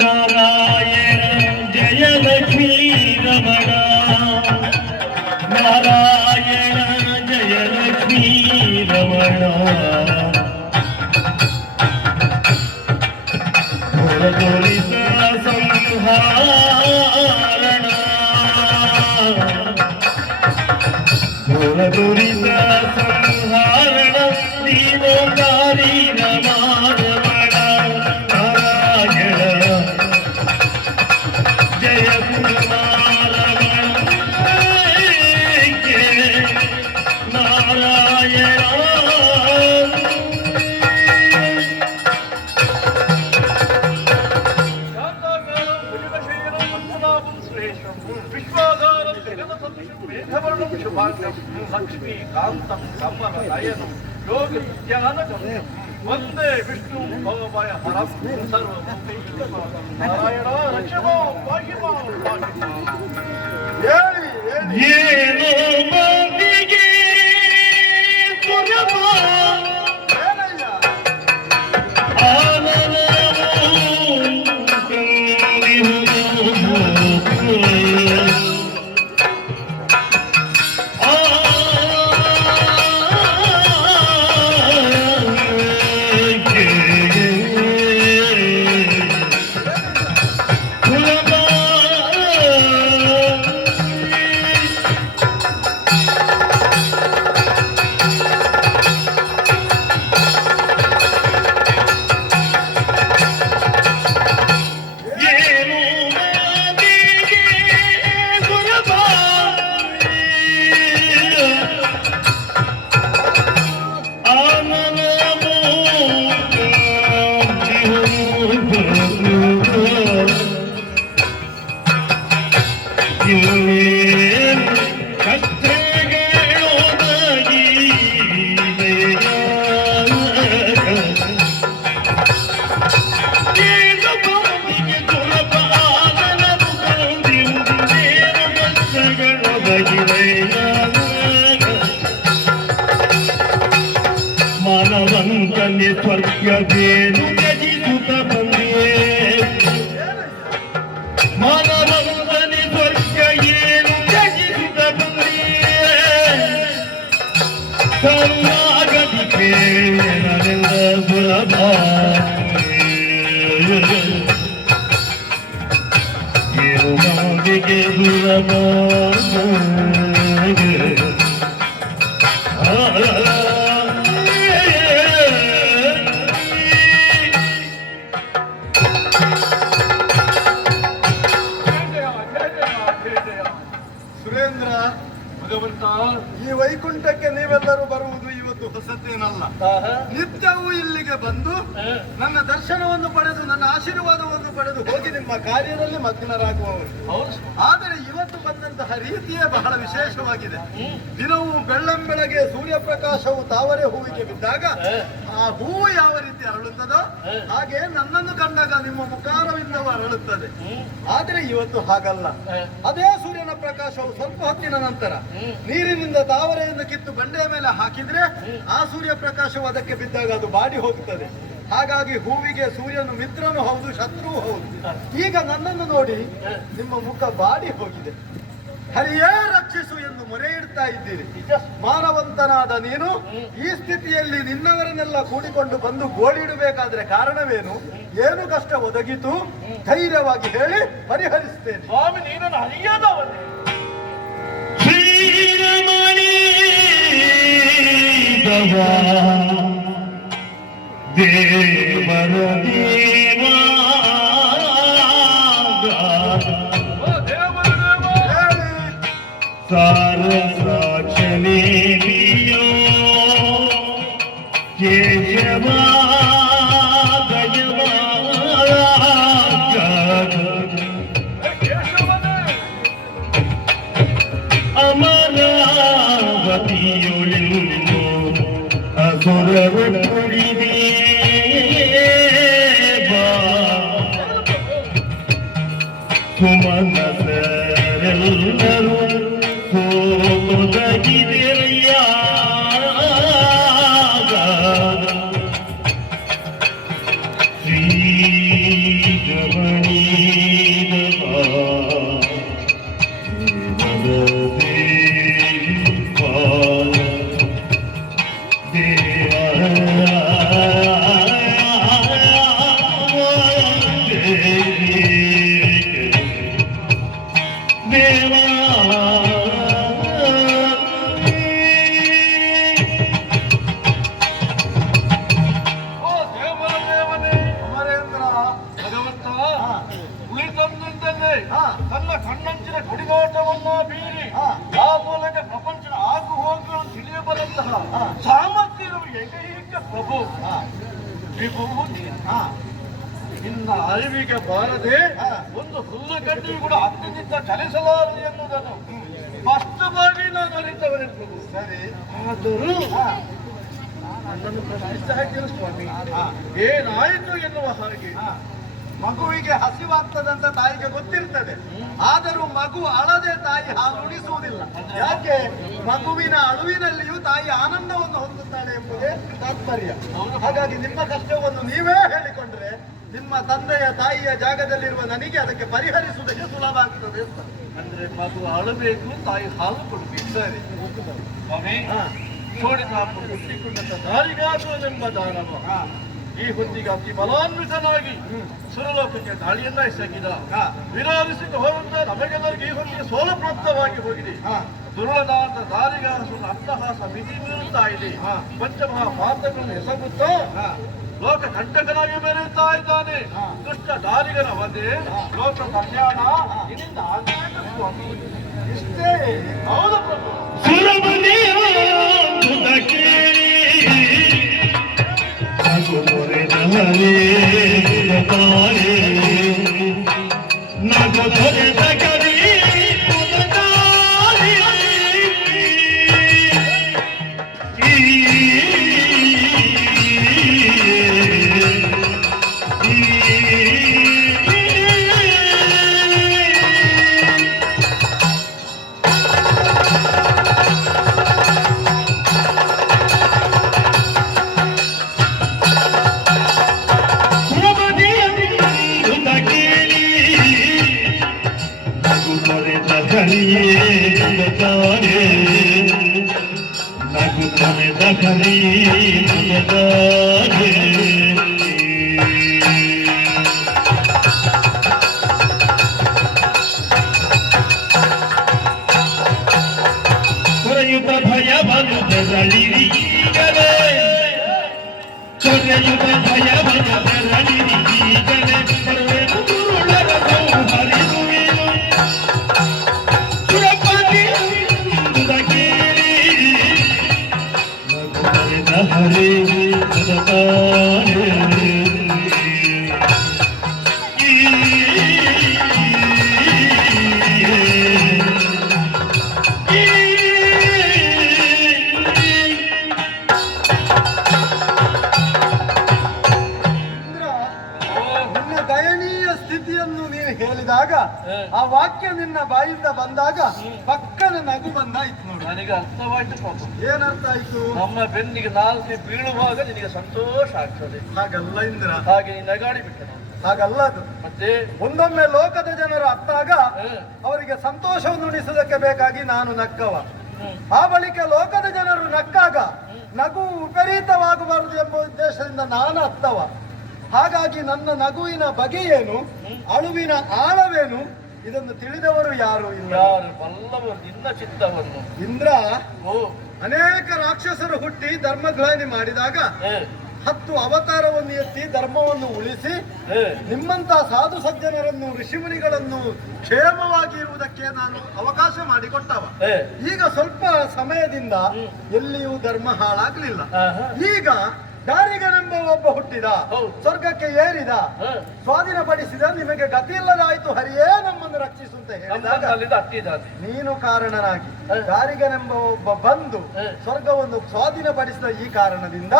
ನಾರಾಯಣ ಜಯಲಕ್ಷ್ಮೀ ರಮಣ ನಾರಾಯಣ ಜಯಲಕ್ಷ್ಮೀ ರಮಣ ಹೊರತೊಳಿತ ಸಂಹಾರಣ ಹೊರತೊಳಿತ ಸಂಹಾರಣ ದೀನೋಕಾರಿ ರಮಾರಮಣ ನಾರಾಯಣ ಜಯ ನಾರಾಯಣ ಲಕ್ಷ್ಮೀ ಕಾಂತಂ ಕಮಲನಯನಂ ಯೋಗ ಜ್ಞಾನಕಂ ವಂದೇ ವಿಷ್ಣು ಭವಭಯ ಹರಂ ನಾರಾಯಣ ರಕ್ಷಮೋ ಪಾಹಿಮೋ ಹೇಳಿ ಏನು ಮಂದಿಗೆ ಸುರಭ ಮಾನವಂತನೆ ಸ್ವರ್ಗವೇನು ತ್ಯಜಿಸುತ್ತ ಬಂದಿಯೇ ಮಾನವಂತನೆ ಸ್ವರ್ಗ ಏನು ತ್ಯಜಿಸುತ್ತ ಬಂದಿಯೇ ಸರ್ವಾಗತಿ ಕೇಳನೆಂದ ಸುಲಭ ಏನು ಮಾವಿಗೆ ಸುಲಭ ಸುರೇಂದ್ರ ಭಗವಂತ, ಈ ವೈಕುಂಠಕ್ಕೆ ನೀವೆಲ್ಲರೂ ಬರುವುದು ಇವತ್ತು ಹೊಸತೇನಲ್ಲ. ನಿತ್ಯವೂ ಇಲ್ಲಿಗೆ ಬಂದು ನನ್ನ ದರ್ಶನವನ್ನು ಪಡೆದು ನನ್ನ ಆಶೀರ್ವಾದವನ್ನು ಪಡೆದು ಹೋಗಿ ನಿಮ್ಮ ಕಾರ್ಯದಲ್ಲಿ ಮಗ್ನರಾಗುವವರು. ಆದರೆ ಇವತ್ತು ಬಂದಂತಹ ರೀತಿಯೇ ಬಹಳ ವಿಶೇಷವಾಗಿದೆ. ದಿನವೂ ಬೆಳ್ಳಂಬೆಳಗ್ಗೆ ಸೂರ್ಯಪ್ರಕಾಶವು ತಾವರೆ ಹೂವಿಗೆ ಬಿದ್ದಾಗ ಆ ಹೂವು ಯಾವ ರೀತಿ ಅರಳುತ್ತದೋ ಹಾಗೆ ನನ್ನನ್ನು ಕಂಡಾಗ ನಿಮ್ಮ ಮುಖಾರವಿಂದವೂ ಅರಳುತ್ತದೆ. ಆದರೆ ಇವತ್ತು ಹಾಗಲ್ಲ. ಅದೇ ಸೂರ್ಯನ ಪ್ರಕಾಶವು ಸ್ವಲ್ಪ ಹೊತ್ತಿನ ನಂತರ ನೀರಿನಿಂದ ತಾವರೆಯನ್ನು ಕಿತ್ತು ಬಂಡೆಯ ಮೇಲೆ ಹಾಕಿದ್ರೆ ಆ ಸೂರ್ಯ ಪ್ರಕಾಶವು ಅದಕ್ಕೆ ಬಿದ್ದಾಗ ಅದು ಬಾಡಿ ಹೋಗುತ್ತದೆ. ಹಾಗಾಗಿ ಹೂವಿಗೆ ಸೂರ್ಯನು ಮಿತ್ರನು ಹೌದು, ಶತ್ರುವು ಹೌದು. ಈಗ ನನ್ನನ್ನು ನೋಡಿ ನಿಮ್ಮ ಮುಖ ಬಾಡಿ ಹೋಗಿದೆ. ಹರಿಯೇ ರಕ್ಷಿಸು ಎಂದು ಮೊರೆ ಇಡ್ತಾ ಇದ್ದೀರಿ. ಮಾನವಂತನಾದ ನೀನು ಈ ಸ್ಥಿತಿಯಲ್ಲಿ ನಿನ್ನವರನ್ನೆಲ್ಲ ಕೂಡಿಕೊಂಡು ಬಂದು ಗೋಳಿಡಬೇಕಾದ್ರೆ ಕಾರಣವೇನು? ಏನು ಕಷ್ಟ ಒದಗಿತು? ಧೈರ್ಯವಾಗಿ ಹೇಳಿ ಪರಿಹರಿಸ್ತೇನೆ. ಸ್ವಾಮಿ, ನೀನನ್ನು ಹರಿಯದವನೇ. ಶ್ರೀರಮಣಿ ದೇವರ ದೇವ ಸಾರಸಾಕ್ಷನೇ ಬಿಯೋ ಕೇಶವ ಅಮರಾವತಿಯೊಳಿಂದು ಅಸುರರು ಕುಡಿದೇ ಸುಮನಸರೆಲ್ಲರೂ ಸೋತೊದಗಿದೆಯ ಶ್ರೀ ರಮಣಿ ದೇವಾ ಓ ದೇವರ ದೇವನೇ ಅಮರೇಂದ್ರ. ಭಗವಂತ ಹಾ. ಕುಳಿತಂದಿದ್ದಲ್ಲಿ ಹಾ. ತನ್ನ ಕಣ್ಣಂಚಿನ ಕುಡಿನೋಟವನ್ನ ಬೀರಿ ಹಾ. ಆ ಮೂಲಕ ಪ್ರಪಂಚದ ಆಗು ಹೋಗುಗಳನ್ನು ತಿಳಿಯಬಲ್ಲಂತಹ ಹಾ. ಸಾಮರ್ಥ್ಯ ಇರುವ ಏಕೈಕ ಪ್ರಭು ಹಾ. ವಿಭುವು ನೀನು. ಹಾ. ನಿನ್ನ ಅರಿವಿಗೆ ಬಾರದೆ ಹಾ. ಒಂದು ಹುಲ್ಲುಗಡ್ಡೆಯು ಕೂಡ ಹತ್ತಿನಿಂದ ಚಲಿಸಲಾರದು ಎನ್ನುವುದನ್ನು ಸ್ಪಷ್ಟವಾಗಿ ನಾನು ಅರಿತವನೇ ಪ್ರಭು. ಸರಿ. ಆದರೂ ಹಾ. ನನ್ನನ್ನು ಪ್ರಶ್ನಿಸ್ತಾ ಹಾಕಿರು ಸ್ವಾಮಿ, ಹಾ. ಏನಾಯಿತು ಎನ್ನುವ ಹಾಗೆ. ಹಾ. ಮಗುವಿಗೆ ಹಸಿವಾಗ್ತದಂತ ತಾಯಿಗೆ ಗೊತ್ತಿರ್ತದೆ, ಆದರೂ ಮಗು ಅಳದೆ ತಾಯಿ ಹಾಲು ಉಣಿಸುವುದಿಲ್ಲ. ಯಾಕೆ? ಮಗುವಿನ ಅಳುವಿನಲ್ಲಿಯೂ ತಾಯಿ ಆನಂದವನ್ನು ಹೊಂದುತ್ತಾಳೆ ಎಂಬುದೇ ತಾತ್ಪರ್ಯ. ಹಾಗಾಗಿ ನಿಮ್ಮ ಕಷ್ಟವನ್ನು ನೀವೇ ಹೇಳಿಕೊಂಡ್ರೆ ನಿಮ್ಮ ತಂದೆಯ ತಾಯಿಯ ಜಾಗದಲ್ಲಿರುವ ನನಗೆ ಅದಕ್ಕೆ ಪರಿಹರಿಸುವುದಕ್ಕೆ ಸುಲಭ ಆಗ್ತದೆ ಅಂತ. ಅಂದ್ರೆ ಮಗು ಅಳಬೇಕು, ತಾಯಿ ಹಾಲು ಕೊಡಬೇಕು. ಸರಿ. ಸ್ವಾಮಿ, ಹಾ. ಚೋಡಿತಾಪು ಹುಟ್ಟಿಕೊಂಡಂತ ದಾರಿಗಾಸುವನೆಂಬ ದಾನವ ಹಾ. ಈ ಹೊತ್ತಿಗೆ ಅತಿ ಬಲಾನ್ವಿತನಾಗಿ ಸುರಲೋಕಕ್ಕೆ ದಾಳಿಯನ್ನ ಎಸಗಿದ. ಹಾ. ವಿರಾಜಿಸಿದ್ದು ಹೋದಂತ ನಮಗೆಲ್ಲರಿಗೂ ಈ ಹೊತ್ತಿಗೆ ಸೋಲು ಪ್ರಾಪ್ತವಾಗಿ ಹೋಗಿದೆ. ಹಾ. ದುರುಳನಾದ ದಾರಿಗಾಸುನ ಅಟ್ಟಹಾಸ ಮಿತಿ ಮೀರುತ್ತಾ ಇದೆ. ಹಾ. ಪಂಚಮಹಾ ಪಾತ್ರಗಳನ್ನು ಎಸಗುತ್ತಾ ಹಾ. ಲೋಕ ಕಂಟಕನಾಗಿ ಮೆರೆಯುತ್ತಾ ಇದ್ದಾನೆ. ಹಾ. ದುಷ್ಟ ದಾರಿಗನ ವಧೆ, ಲೋಕ ಕಲ್ಯಾಣ ಇದರಿಂದ ಆಗಬೇಕು ಸ್ವಾಮಿ. ಇಷ್ಟೇ. ಹೌದು ಪ್ರಭು. ಸುರಮನೆಯ ಕೇಳಿ ನಗು ತೊರೆದ ಹರೇ ತಾರೇ ನಗು ತೊರೆದ ಕರಿ ಕೊರೆಯುತ್ತ ಭಯವನ್ನು ಬೆರಳಿರಿಗಲೇ ಕೊರೆಯುತ್ತ ಭಯವನ್ನು ಬೆರಳಿರಿಗಲೇ ಬರುವೆನು ಗುರುಳರ ಸಂಹರಿಸುವೆನು ಸುರಪತಿ ಕೇಳಿ ಹರೇ ನಿನ್ನ ದಯನೀಯ ಸ್ಥಿತಿಯನ್ನು ನೀನು ಹೇಳಿದಾಗ, ಆ ವಾಕ್ಯ ನಿನ್ನ ಬಾಯಿಂದ ಬಂದಾಗ ಪಕ್ಕನ ನಗು ಬಂದಾಯ್ತು ನೋಡಿ. ನನಗೆ ಅರ್ಥವಾಯ್ತು ಪ್ರಭು. ಏನರ್ಥ ಆಯ್ತು? ನಮ್ಮ ಬೆನ್ನಿಗೆ ನಾಲ್ಕು ಬೀಳುವಾಗ ನಿನಗೆ ಸಂತೋಷ ಆಗ್ತದೆ. ಹಾಗಲ್ಲ ಇಂದ್ರ, ಹಾಗೆ ನೀನು ನಗಾಡಿ ಬಿಟ್ಟ. ಹಾಗಲ್ಲ ಅದು. ಮತ್ತೆ ಒಂದೊಮ್ಮೆ ಲೋಕದ ಜನರು ಅತ್ತಾಗ ಅವರಿಗೆ ಸಂತೋಷವನ್ನು ಉಣಿಸುವುದಕ್ಕೆ ಬೇಕಾಗಿ ನಾನು ನಕ್ಕವ. ಆ ಬಳಿಕ ಲೋಕದ ಜನರು ನಕ್ಕಾಗ ನಗು ವಿಪರೀತವಾಗಬಾರದು ಎಂಬ ಉದ್ದೇಶದಿಂದ ನಾನು ಅತ್ತವ. ಹಾಗಾಗಿ ನನ್ನ ನಗುವಿನ ಬಗೆಯೇನು, ಅಳುವಿನ ಆಳವೇನು, ಇದನ್ನು ತಿಳಿದವರು ಯಾರು ಇಲ್ಲ. ಯಾರು ಬಲ್ಲವರು ನಿನ್ನ ಚಿತ್ತವನ್ನು. ಇಂದ್ರ, ಓ ಅನೇಕ ರಾಕ್ಷಸರು ಹುಟ್ಟಿ ಧರ್ಮಗ್ಲಾನಿ ಮಾಡಿದಾಗ 10 ಅವತಾರವನ್ನು ಎತ್ತಿ ಧರ್ಮವನ್ನು ಉಳಿಸಿ ನಿಮ್ಮಂತ ಸಾಧು ಸಜ್ಜನರನ್ನು ಋಷಿಮುನಿಗಳನ್ನು ಕ್ಷೇಮವಾಗಿ ಇರುವುದಕ್ಕೆ ನಾನು ಅವಕಾಶ ಮಾಡಿಕೊಟ್ಟವ. ಈಗ ಸ್ವಲ್ಪ ಸಮಯದಿಂದ ಎಲ್ಲಿಯೂ ಧರ್ಮ ಹಾಳಾಗ್ಲಿಲ್ಲ. ಈಗ ದಾರಿಗನೆಂಬ ಒಬ್ಬ ಹುಟ್ಟಿದ, ಸ್ವರ್ಗಕ್ಕೆ ಏರಿದ, ಸ್ವಾಧೀನಪಡಿಸಿದ, ನಿಮಗೆ ಗತಿ ಇಲ್ಲದಾಯ್ತು, ಹರಿಯೇ ನಮ್ಮನ್ನು ರಕ್ಷಿಸು ಅಂತ ಹೇಳಿದಾಗ ನೀನು ಕಾರಣನಾಗಿ ದಾರಿಗನೆಂಬ ಒಬ್ಬ ಬಂದು ಸ್ವರ್ಗವನ್ನು ಸ್ವಾಧೀನಪಡಿಸಿದ. ಈ ಕಾರಣದಿಂದ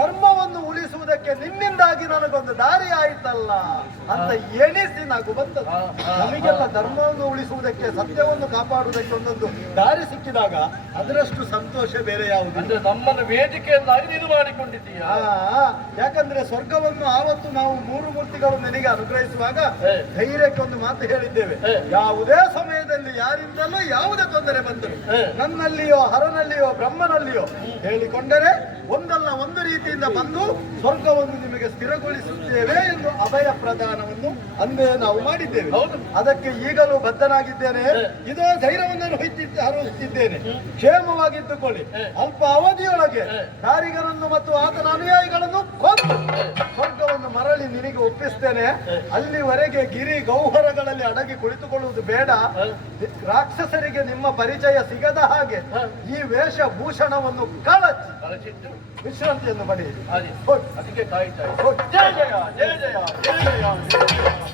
ಧರ್ಮವನ್ನು ಉಳಿಸುವುದಕ್ಕೆ ನಿನ್ನಿಂದಾಗಿ ನನಗೊಂದು ದಾರಿ ಆಯ್ತಲ್ಲ ಅಂತ ಎಣಿಸಿ ನಗು ಬಂದದ್ದು. ನಮಗೆಲ್ಲ ಧರ್ಮವನ್ನು ಉಳಿಸುವುದಕ್ಕೆ, ಸತ್ಯವನ್ನು ಕಾಪಾಡುವುದಕ್ಕೆ ಒಂದೊಂದು ದಾರಿ ಸಿಕ್ಕಿದಾಗ ಅದರಷ್ಟು ಸಂತೋಷ ಬೇರೆ ಯಾವುದು. ಅಂದ್ರೆ ನಮ್ಮನ್ನು ವೇದಿಕೆಯನ್ನಾಗಿ ನೀನು ಮಾಡಿಕೊಂಡಿದ್ದೀಯ. ಹೇಳಿದ್ಯಾ? ಯಾಕಂದ್ರೆ ಸ್ವರ್ಗವನ್ನು ಆವತ್ತು ನಾವು ಮೂರು ಮೂರ್ತಿಗಳು ನಿನಗೆ ಅನುಗ್ರಹಿಸುವಾಗ ಧೈರ್ಯಕ್ಕೆ ಒಂದು ಮಾತು ಹೇಳಿದ್ದೇವೆ. ಯಾವುದೇ ಸಮಯದಲ್ಲಿ ಯಾರಿಂದಲೂ ಯಾವುದೇ ತೊಂದರೆ ಬಂದರು ನನ್ನಲ್ಲಿಯೋ ಹರನಲ್ಲಿಯೋ ಬ್ರಹ್ಮನಲ್ಲಿಯೋ ಹೇಳಿಕೊಂಡರೆ ಒಂದಲ್ಲ ಒಂದು ರೀತಿಯಿಂದ ಬಂದು ಸ್ವರ್ಗವನ್ನು ನಿಮಗೆ ಸ್ಥಿರಗೊಳಿಸುತ್ತೇವೆ ಎಂದು ಅಭಯ ಪ್ರದಾನವನ್ನು ಅಂದೇ ನಾವು ಮಾಡಿದ್ದೇವೆ. ಅದಕ್ಕೆ ಈಗಲೂ ಬದ್ಧನಾಗಿದ್ದೇನೆ. ಇದೋ ಧೈರ್ಯವನ್ನು ಹರಿಸುತ್ತಿದ್ದೇನೆ. ಕ್ಷೇಮವಾಗಿದ್ದುಕೊಳ್ಳಿ. ಅಲ್ಪ ಅವಧಿಯೊಳಗೆ ಕಾರಿಗರನ್ನು ಮತ್ತು ಆತನ ಅನುಯಾಯಿಗಳನ್ನು ಕೊಂದು ಸ್ವರ್ಗವನ್ನು ಮರಳಿ ನಿನಗೆ ಒಪ್ಪಿಸ್ತೇನೆ. ಅಲ್ಲಿವರೆಗೆ ಗಿರಿ ಗೌಹರಗಳಲ್ಲಿ ಅಡಗಿ ಕುಳಿತುಕೊಳ್ಳುವುದು ಬೇಡ. ರಾಕ್ಷಸರಿಗೆ ನಿಮ್ಮ ಪರಿಚಯ ಸಿಗದ ಹಾಗೆ ಈ ವೇಷಭೂಷಣವನ್ನು ಕಳಚಿಟ್ಟು ವಿಶ್ರಾಂತಿಯನ್ನು ಪಡೆಯಿರಿ. ಅದಕ್ಕೆ ಕಾಯ್ತಾ ಜಯ ಜಯ ಜಯ ಜಯ ಜಯ ಜಯ.